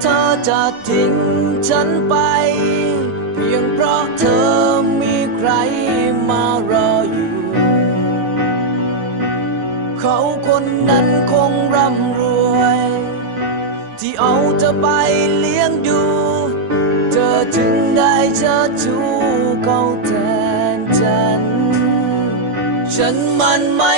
เธอจะทิ้งฉันไป เพียงเพราะเธอมีใครมารออยู่ เขาคนนั้นคงร่ำรวย ที่เอาเธอไปเลี้ยงดู เธอจึงได้เชิดชูเขาแทนฉัน ฉันมันไม่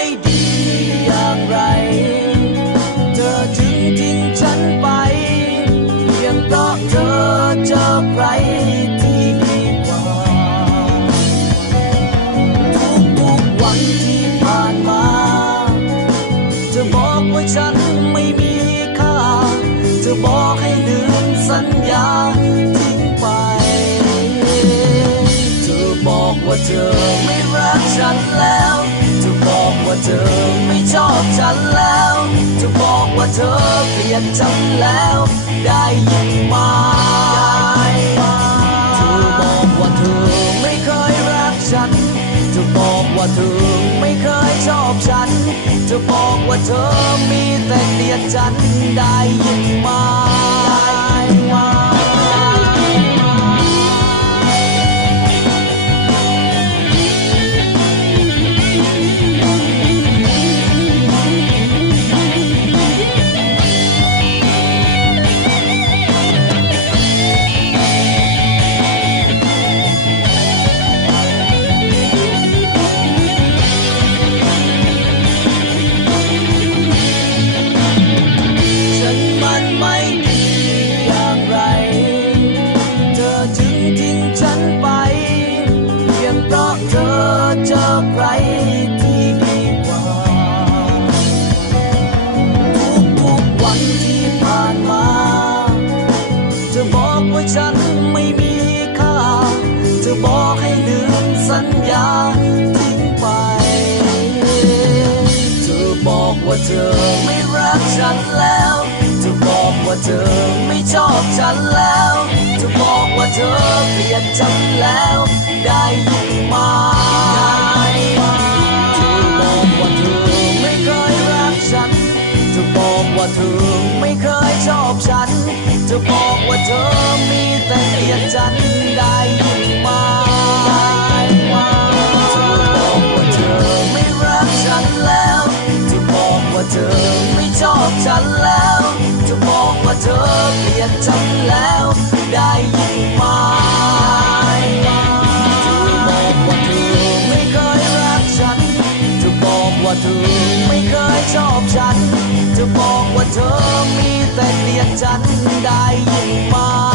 ันที่ผ่านมาเธอบอกว่าฉันไม่มีค่าเธอบอกให้ลืมสัญญาทิ้งไป เธอบอกว่าเธอไม่รักฉันแล้วเธอบอกว่าเธอไม่ชอบฉันแล้วเธอบอกว่าเธอเปลี่ยนฉันแล้ว ได้ยินไหมเธอบอกว่าเธอไม่เคยรักฉันเธอบอก ว่าเธอไม่เคยชอบฉัน จะบอกว่าเธอมีแต่เดียดฉันได้ยินมา ว่าฉันไม่มีค่าเธอบอกให้ลืมสัญญาทิ้งไป เธอบอกว่าเธอไม่รักฉันแล้ว เธอบอกว่าเธอไม่ชอบฉันแล้ว เธอบอกว่าเธอเปลี่ยนฉันแล้ว ได้ยินไหมเธอบอกว่าเธอไม่เคยรักฉัน เธอบอกว่าเธอ ชอบฉันเธอบอกว่าเธอมีแต่เกลียดฉันได้ยินไหมเธอบอกว่าเธอไม่รักฉันแล้วเธอบอกว่าเธอไม่ชอบฉันแล้วเธอบอกว่าเธอเกลียดฉันแล้ว ได้ยินไหมเธอบอกว่าเธอไม่เคยรักฉันเธอบอกว่าเธอไม่เคยชอบฉันเธอบอกว่าเธอ จันได้ยิ่งมา